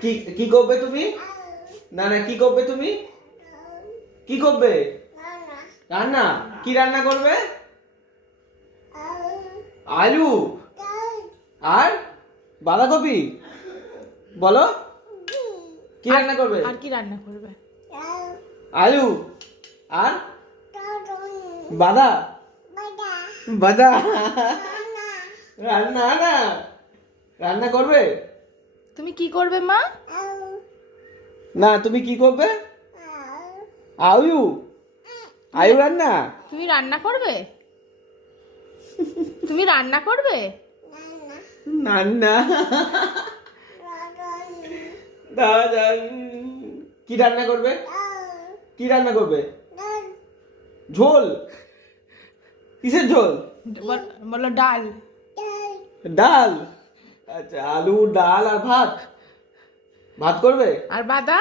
কি কি করবে তুমি? না না, কি করবে তুমি? কি করবে? রান্না। কি রান্না করবে? আলু আর বাঁধাকপি। বলো, কি রান্না করবে? আর কি রান্না করবে? আলু আর বাঁধা বাঁধা রান্না না, রান্না করবে তুমি কি করবে মা? না, তুমি কি করবে? আলু আলু রান্না। তুমি রান্না করবে? তুমি রান্না করবে? রান্না দাদা, কি রান্না করবে? কি রান্না করবে? ঝোল। কিসের ঝোল? বলো ডাল। ডাল। আচ্ছা, আলু ডাল আর ভাত। ভাত করবে? আর বাদা?